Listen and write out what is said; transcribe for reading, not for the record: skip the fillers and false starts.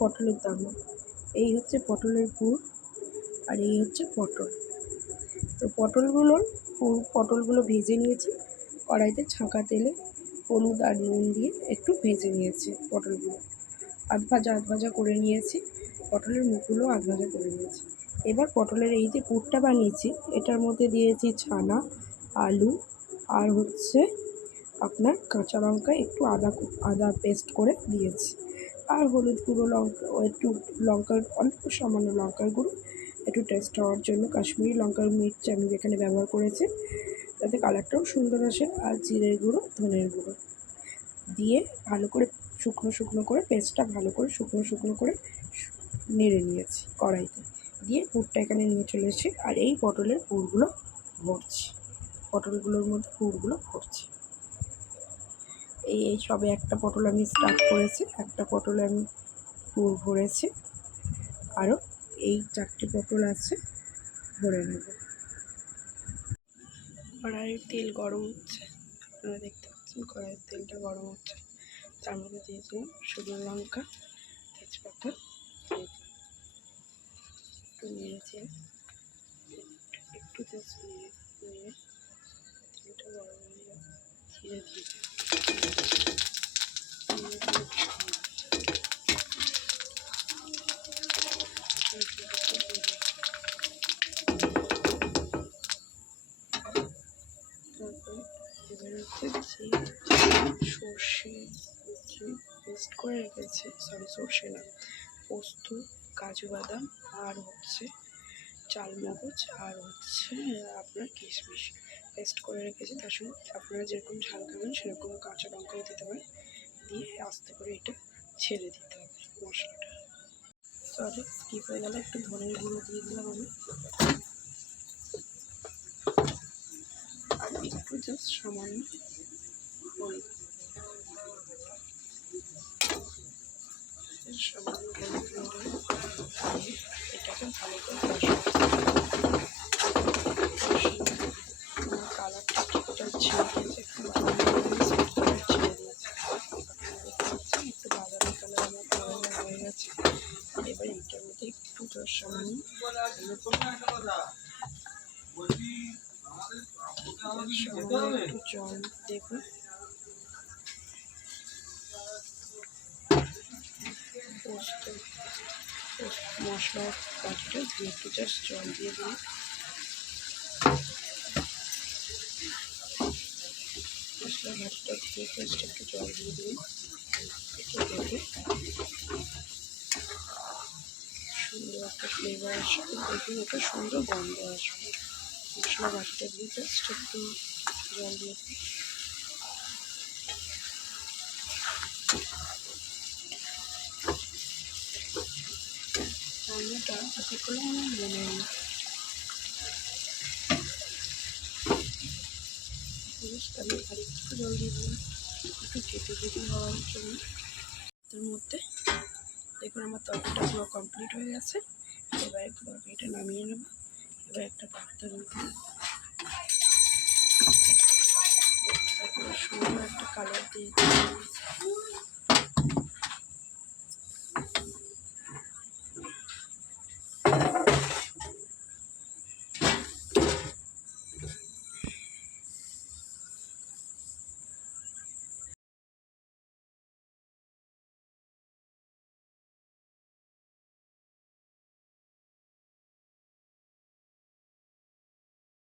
পটলের দানা। এই হচ্ছে পটলের পুর, আর এই হচ্ছে পটল। তো পটলগুলো ভেজে নিয়েছি কড়াইতে, ছাঁকা তেলে হলুদ আর নুন দিয়ে একটু ভেজে নিয়েছি পটলগুলো। আধ ভাজা করে নিয়েছি, পটলের মুখগুলো আধ ভাজা করে নিয়েছি। এবার পটলের এই যে পুরটা বানিয়েছি এটার মধ্যে দিয়েছি ছানা, আলু, আর হচ্ছে আপনার কাঁচা লঙ্কা, একটু আদা পেস্ট করে দিয়েছি, আর হলুদ গুঁড়ো, একটু লঙ্কার অল্প সামান্য লঙ্কার গুঁড়ো, একটু টেস্ট হওয়ার জন্য কাশ্মীরি লঙ্কার মির্চ আমি এখানে ব্যবহার করেছি যাতে কালারটাও সুন্দর আসে, আর জিরের গুঁড়ো, ধনের গুঁড়ো দিয়ে ভালো করে শুকনো করে পেস্টটা ভালো করে শুকনো করে নেড়ে নিয়েছি কড়াইতে। দিয়ে পুরটা এখানে নিয়ে চলে এসেছি, আর এই পটলের পুরগুলো ভরছি, পটলগুলোর মধ্যে পুরগুলো ভরছি। এই সবে একটা পটল আমি স্টার্ট করেছি, একটা পটলে আমি পুর ভরেছি, আরও এই 4টে পটল আছে, ভরে নেব। কড়াইয়ের তেল গরম হচ্ছে, আপনারা দেখতে পাচ্ছেন কড়াইয়ের তেলটা গরম হচ্ছে। তার মধ্যে দিয়েছিলাম শুকনো লঙ্কা, তেজপাতা, একটু নেড়েছি, একটু জাস্ট নিয়ে তেলটা গরম হয়ে যাবে, ধীরে ধীরে তারপরে এবারে হচ্ছে যে সর্ষে পেস্ট করে রেখেছে, সর্ষে না, পোস্ত, কাজু বাদাম, আর হচ্ছে চালমগজ, আর হচ্ছে আপনার কিশমিশ পেস্ট করে রেখেছি। তার সঙ্গে আপনারা যেরকম ঝাল খাবেন সেরকম কাঁচা লঙ্কাও দিতে পারেন, দিয়ে আস্তে করে এটা ছেড়ে দিতে হবে মশলাটা। সরি স্কিপ হয়ে গেল, একটু ধনের গুঁড়ো দিয়ে দিলাম আমি, আর একটু জাস্ট সামান্য হলুদ, এটাকে ভালো করে কালারটা ঠিকঠাক ছেড়ে দিয়েছে, একটু ছেড়ে দিয়েছে, একটু বাদামি কালার আমার হয়ে গেছে। এবার এইটার মধ্যে একটু সামান্য একটু জল দেবো, মশলা কাজটা দিয়ে একটু জাস্ট জল দিয়ে দিই, মশলা ভাতটা দিয়ে জাস্ট একটু জল দিয়ে দিই, একটু দেখে সুন্দর একটা ফ্লেভার আসবে, দেখুন একটা সুন্দর গন্ধ আসবে। মশলা ভাতটা দিয়ে জাস্ট একটু জল দিয়ে দিই, রান্নাটা হাতে করে আমার মনে হয় আমি আরেকটু জল দিয়ে দিলাম, একটু কেটে হওয়ার জন্য। তার মধ্যে দেখুন আমার তরকারিটা পুরো কমপ্লিট হয়ে গেছে। এবার তরকারিটা নামিয়ে নেব। এবার একটা পাত্রের মধ্যে সুন্দর একটা কালার দিয়ে